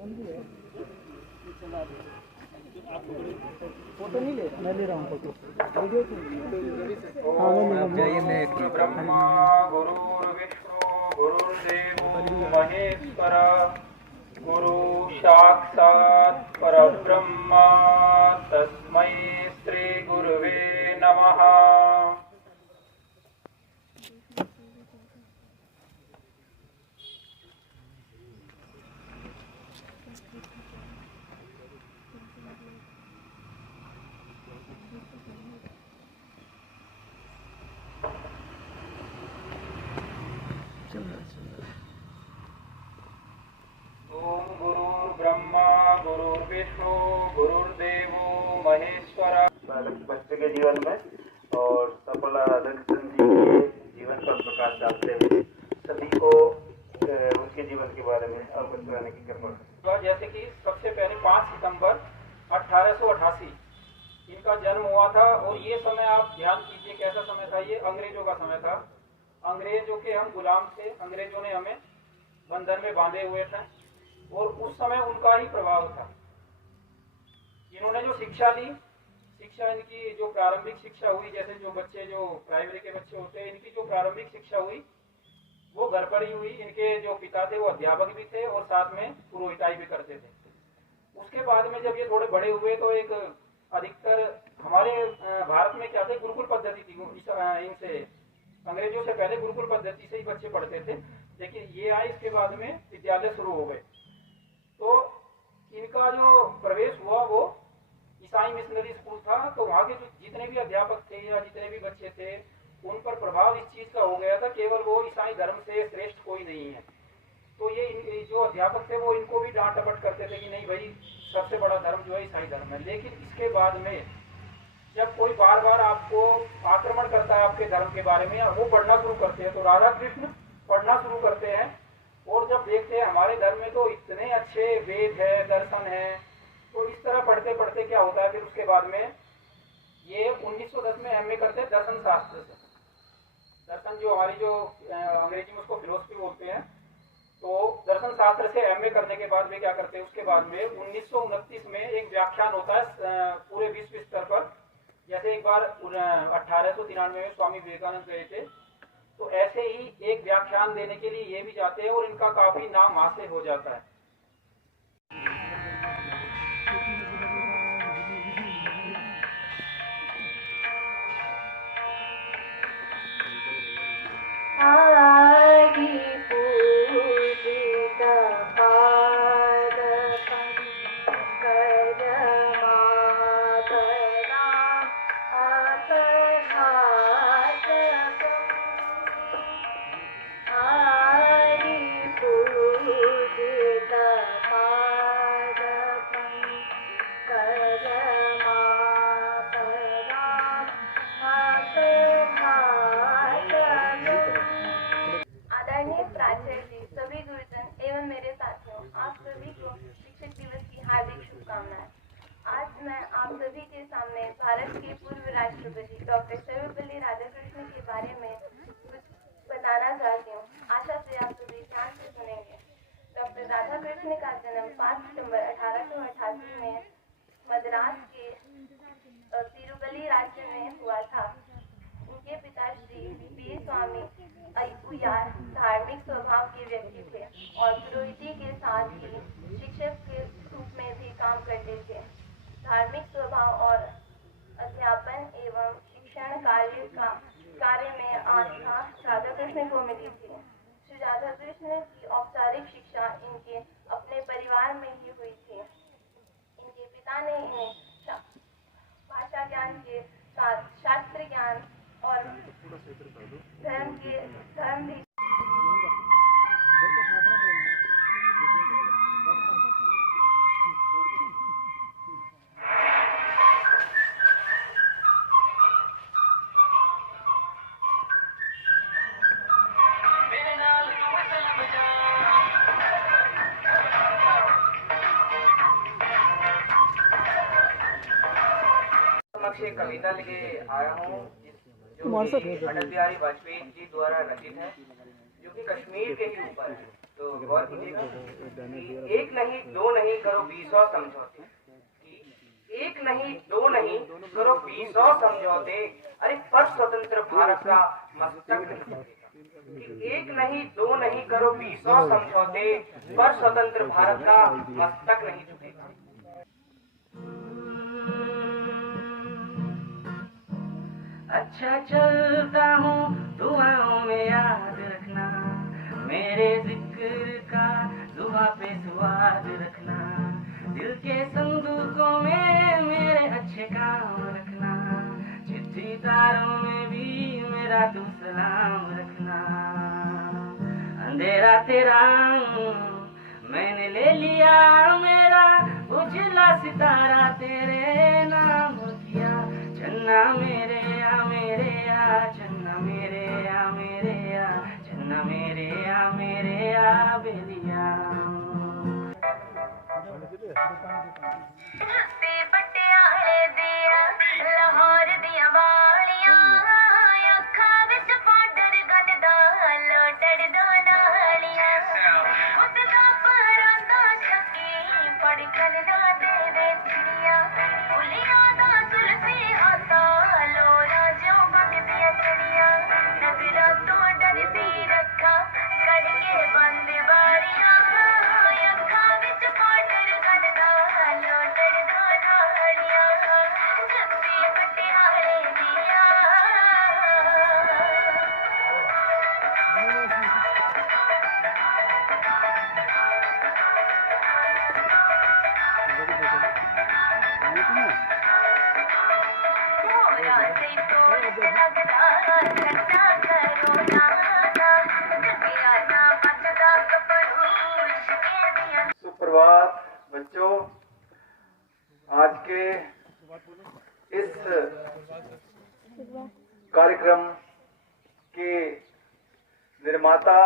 Photo नहीं ले रहा, मैं ले रहा हूँ फोटो वीडियो। हाँ जाइए, मैं ब्रह्मा गुरुर्विष्णु गुरुर्देवो महेश्वर गुरु साक्षात् परब्रह्म तस्मै श्री गुरुवे नमः। ओम गुरुर्ब्रह्मा गुरुर्विष्णु गुरुर्देवो महेश्वर। बच्चे के जीवन में और सफल राधाकृष्ण जी के जीवन पर प्रकाश डालते हुए सभी को उनके जीवन के बारे में अवगत कराने की कृपा। जैसे कि सबसे पहले 5 सितंबर 1888 इनका जन्म हुआ था और ये समय आप ध्यान कीजिए कैसा समय था। ये अंग्रेजों का समय था। अंग्रेजों के हम गुलाम थे, अंग्रेजों ने हमें बंधन में बांधे हुए थे और उस समय उनका ही प्रभाव था। इन्होंने जो शिक्षा ली, शिक्षा इनकी जो प्रारंभिक शिक्षा हुई, जैसे जो बच्चे जो प्राइमरी के बच्चे होते हैं इनकी जो प्रारंभिक शिक्षा हुई वो घर पर ही हुई। इनके जो पिता थे वो अध्यापक भी थे और साथ में पुरोहिताई भी करते थे। उसके बाद में जब ये थोड़े बड़े हुए तो एक अधिकतर हमारे भारत में क्या थे, गुरुकुल पद्धति थी। इनसे अंग्रेजों से पहले गुरुकुल पद्धति से ही बच्चे पढ़ते थे, लेकिन ये आए इसके बाद में विद्यालय शुरू हो गए। तो इनका जो प्रवेश हुआ वो ईसाई मिशनरी स्कूल था। तो वहाँ के जो जितने भी अध्यापक थे या जितने भी बच्चे थे उन पर प्रभाव इस चीज का हो गया था, केवल वो ईसाई धर्म से श्रेष्ठ कोई नहीं है। तो ये जो अध्यापक थे वो इनको भी डांट डपट करते थे कि नहीं भाई, सबसे बड़ा धर्म जो है ईसाई धर्म है। लेकिन इसके बाद में जब कोई बार बार आपको आक्रमण करता है आपके धर्म के बारे में, वो पढ़ना शुरू करते हैं। तो राधा कृष्ण पढ़ना शुरू करते हैं और जब देखते हैं हमारे धर्म में तो इतने अच्छे वेद है, दर्शन है, तो इस तरह पढ़ते पढ़ते क्या होता है फिर उसके बाद में ये 1910 में एमए करते हैं दर्शन शास्त्र से। दर्शन जो हमारी जो अंग्रेजी में उसको फिलोसफी बोलते हैं। तो दर्शन शास्त्र से एमए करने के बाद वे क्या करते हैं, उसके बाद में 1929 में एक व्याख्यान होता है पूरे विश्व स्तर पर। जैसे एक बार 1893 में स्वामी विवेकानंद गए थे, तो ऐसे ही एक व्याख्यान देने के लिए ये भी जाते हैं और इनका काफी नाम हासिल हो जाता है। आप सभी के सामने भारत के पूर्व राष्ट्रपति डॉक्टर सर्वपल्ली राधाकृष्णन के बारे में कुछ बताना चाहती हूँ। आशा से आप सभी ध्यान से सुनेंगे। डॉक्टर राधाकृष्णन का जन्म 5 सितंबर 1888 में मद्रास के तिरुपल्ली राज्य में हुआ था। उनके पिताश्री वीर स्वामी अय्यर धार्मिक स्वभाव के व्यक्ति थे और पुरोहिती के साथ ही शिक्षक के रूप में भी काम करते थे। धार्मिक स्वभाव और अध्यापन एवं शिक्षण कार्य में आस्था राधाकृष्ण को मिली थी। श्री राधाकृष्ण की औपचारिक शिक्षा इनके अपने परिवार में ही हुई थी। इनके पिता ने इन्हें भाषा ज्ञान के साथ शास्त्र ज्ञान और धर्म भी एक कविता लेके आया हूँ जो अटल बिहारी वाजपेयी जी द्वारा रचित है, जो कि कश्मीर के ही ऊपर है। तो बहुत ही एक नहीं दो नहीं करो 20 समझौते, एक नहीं दो नहीं करो 20 समझौते, अरे पर स्वतंत्र भारत का मस्तक नहीं झुकेगा। एक नहीं दो नहीं करो 20 समझौते, पर स्वतंत्र भारत का मस्तक नहीं झुकेगा। अच्छा चलता हूँ दुआओं में याद रखना, मेरे जिक्र का दुआ पे स्वाद रखना, दिल के संदूकों में मेरे अच्छे काम रखना, चिट्ठी तारों में भी मेरा तू सलाम रखना। अंधेरा तेरा मैंने ले लिया, मेरा उजला सितारा तेरे नाम हो दिया। चन्ना मेरे आ चन्ना मेरे आ चन्ना मेरे आ बेलिया। पटियाले दिया लाहौर दिया वालियां, अखां विच पाउडर गलदा लोटड़ दो नालियां, उठदा परांदा छकी पड़ कलदा दे दे चिड़िया, पुलियां दा सुल्फी हाथा लोरा जो बगदियां चिड़िया, नजरा तो डरदी रखा करके बंद बारियां, अखां विच पाउडर गलदा लोटड़ दो नालियां, जब्बी पटियाले दिया। सुप्रभात बच्चों, आज के इस कार्यक्रम के निर्माता,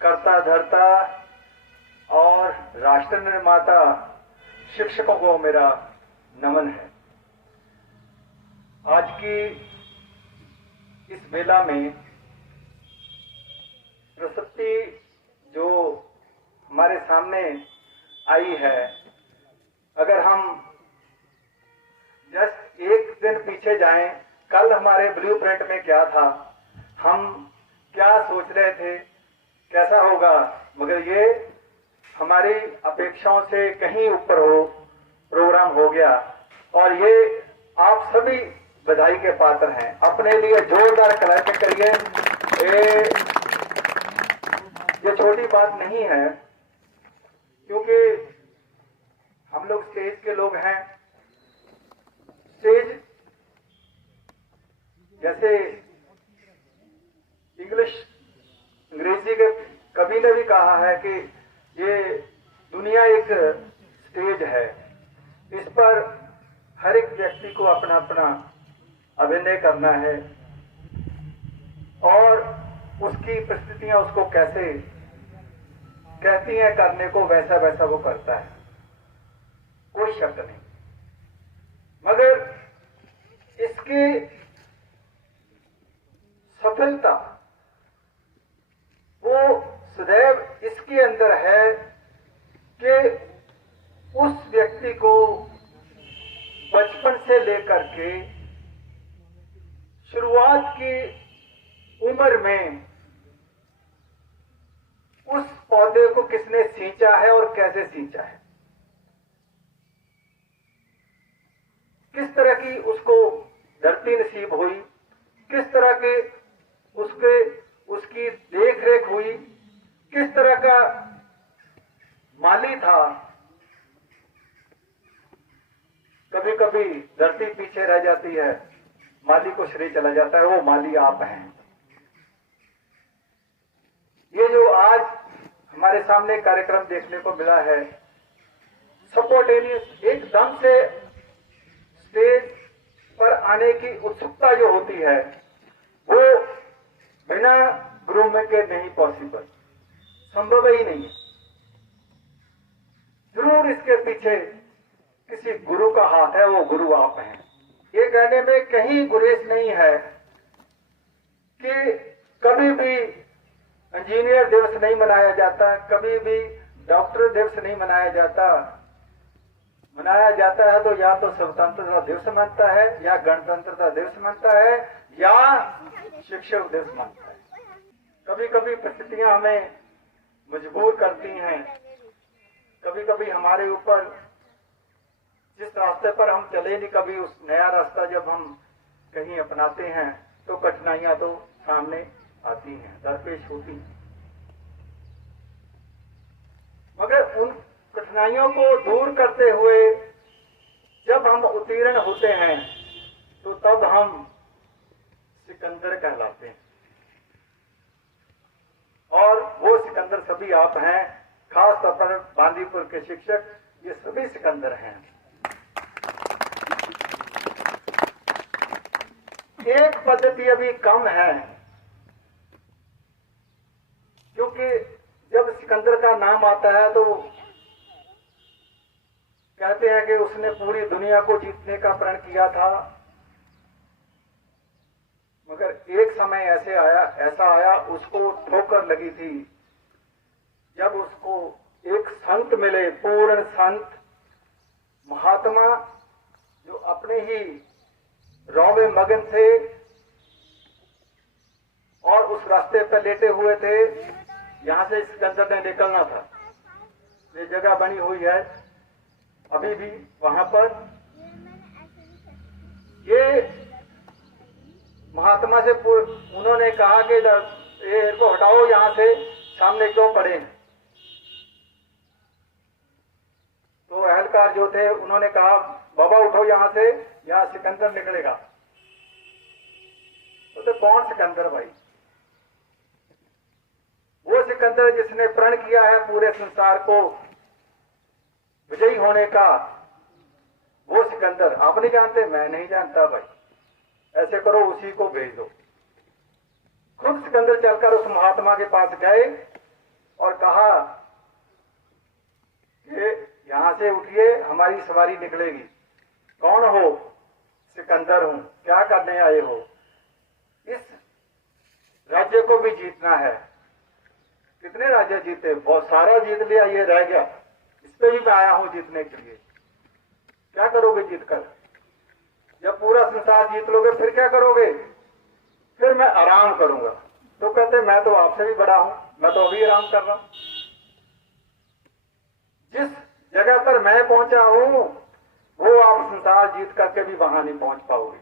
कर्ता धर्ता और राष्ट्र निर्माता शिक्षकों को मेरा नमन है। आज की इस बेला में प्रस्तुति जो हमारे सामने आई है, अगर हम जस्ट एक दिन पीछे जाएं, कल हमारे ब्लूप्रिंट में क्या था, हम क्या सोच रहे थे, कैसा होगा, मगर ये हमारी अपेक्षाओं से कहीं ऊपर हो प्रोग्राम हो गया और ये आप सभी बधाई के पात्र हैं। अपने लिए जोरदार क्लैप करिए। ये छोटी बात नहीं है, क्योंकि हम लोग स्टेज के लोग हैं। स्टेज जैसे अंग्रेजी के कवि ने भी कहा है कि ये दुनिया एक स्टेज है, इस पर हर एक व्यक्ति को अपना अपना अभिनय करना है और उसकी परिस्थितियां उसको कैसे कहती हैं करने को, वैसा वैसा वो करता है, कोई शक नहीं। मगर इसकी सफलता वो सदैव इसके अंदर है कि उस व्यक्ति को बचपन से लेकर के शुरुआत की उम्र में उस पौधे को किसने सींचा है और कैसे सींचा है, किस तरह की उसको धरती नसीब हुई, किस तरह के उसकी देख रेख हुई, किस तरह का माली था। कभी कभी धरती पीछे रह जाती है, माली को श्रेय चला जाता है, वो माली आप हैं। ये जो आज हमारे सामने कार्यक्रम देखने को मिला है, सपोर्टेनियस, एकदम से स्टेज पर आने की उत्सुकता जो होती है वो बिना गुरु में के नहीं पॉसिबल, संभव ही नहीं है। जरूर इसके पीछे किसी गुरु का हाथ है, वो गुरु आप हैं। ये कहने में कहीं गुरेज नहीं है कि कभी भी इंजीनियर दिवस नहीं मनाया जाता, कभी भी डॉक्टर दिवस नहीं मनाया जाता। मनाया जाता है तो या तो स्वतंत्रता दिवस मनता है, या गणतंत्रता दिवस मनता है, या शिक्षक दिवस मनता है। कभी कभी परिस्थितियां हमें मजबूर करती हैं, कभी कभी हमारे ऊपर जिस रास्ते पर हम चले नहीं, कभी उस नया रास्ता जब हम कहीं अपनाते हैं तो कठिनाइयां तो सामने आती हैं, दरपेश होती हैं। मगर उन कठिनाइयों को दूर करते हुए जब हम उत्तीर्ण होते हैं तो तब हम सिकंदर कहलाते हैं। और वो सिकंदर सभी आप हैं, खास तौर पर बांदीपुर के शिक्षक, ये सभी सिकंदर हैं। एक पद्धति अभी कम है, क्योंकि जब सिकंदर का नाम आता है तो कहते हैं कि उसने पूरी दुनिया को जीतने का प्रण किया था। मगर एक समय ऐसा आया उसको ठोकर लगी थी, जब उसको एक संत मिले, पूर्ण संत महात्मा, जो अपने ही रौ में मगन थे और उस रास्ते पर लेटे हुए थे। यहां से सिकंदर ने निकलना था, ये जगह बनी हुई है अभी भी वहां पर। ये महात्मा से उन्होंने कहा कि ये इनको हटाओ यहां से, सामने क्यों पड़े। तो अहलकार जो थे उन्होंने कहा बाबा उठो यहां से, यहां सिकंदर निकलेगा। तो कौन सिकंदर भाई? वो सिकंदर जिसने प्रण किया है पूरे संसार को विजयी होने का, वो सिकंदर। आप नहीं जानते? मैं नहीं जानता भाई। ऐसे करो उसी को भेज दो। खुद सिकंदर चलकर उस महात्मा के पास गए और कहा कि यहां से उठिए, हमारी सवारी निकलेगी। कौन हो? सिकंदर हूं। क्या करने आए हो? इस राज्य को भी जीतना है। कितने राज्य जीते? बहुत सारा जीत लिया, ये रह गया, इस पे ही मैं आया हूं जीतने के लिए। क्या करोगे जीतकर? जब पूरा संसार जीत लोगे फिर क्या करोगे? फिर मैं आराम करूंगा। तो कहते मैं तो आपसे भी बड़ा हूं, मैं तो अभी आराम कर रहा हूं। जिस जगह पर मैं पहुंचा हूं वो आप संसार जीत करके भी वहां नहीं पहुंच पाओगे।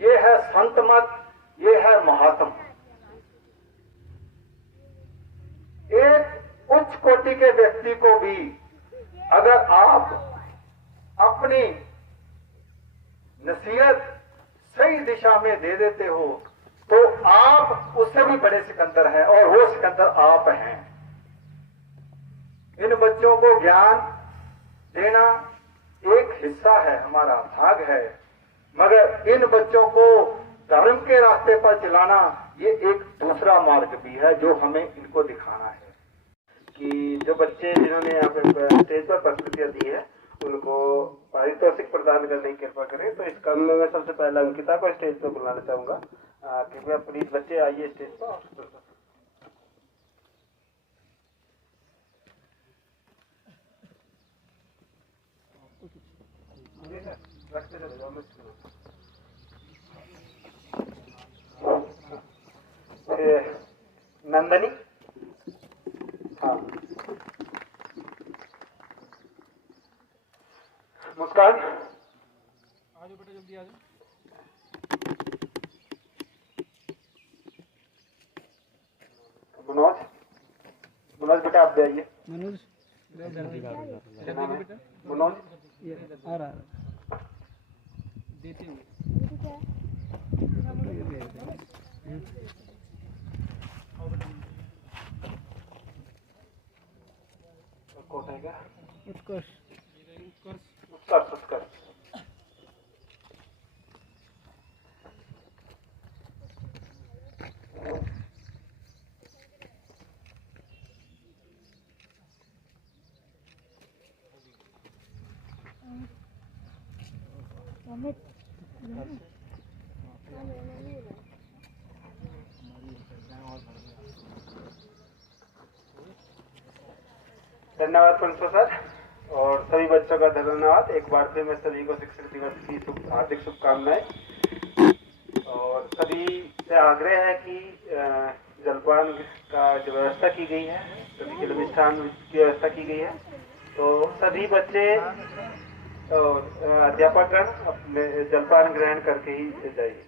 ये है संत मत, ये है महात्मा। एक उच्च कोटि के व्यक्ति को भी अगर आप अपनी नसीहत सही दिशा में दे देते हो तो आप उससे भी बड़े सिकंदर हैं, और वो सिकंदर आप हैं। इन बच्चों को ज्ञान देना एक हिस्सा है, हमारा भाग है, मगर इन बच्चों को धर्म के रास्ते पर चलाना ये एक दूसरा मार्ग भी है जो हमें इनको दिखाना है। कि जो बच्चे जिन्होंने यहाँ पे स्टेज पर प्रस्तुतियां दी है उनको पारितोषिक प्रदान करने की कृपा करें। तो इस क्रम में मैं सबसे पहले अंकिता को स्टेज पर बुलाना चाहूंगा। कृपया प्लीज बच्चे आइए स्टेज पर। नंदनी, हाँ, मुस्कान, आ जाओ बेटा, जल्दी आ जाओ। मनोज, मनोज बेटा आप भी आइए। मनोज बेटा, मनोज आ रहा देते हुए कौन है क्या? उत्कर्ष। उत्कर्ष, उत्कर्ष। धन्यवाद प्रिंसिपल सर और सभी बच्चों का धन्यवाद। एक बार फिर मैं सभी को शिक्षक दिवस की हार्दिक शुभकामनाएं और सभी से आग्रह है कि जलपान का जो व्यवस्था की गई है, सभी के लिए मिष्ठान की व्यवस्था की गई है, तो सभी बच्चे और अध्यापकगण अपने जलपान ग्रहण करके ही जाइए।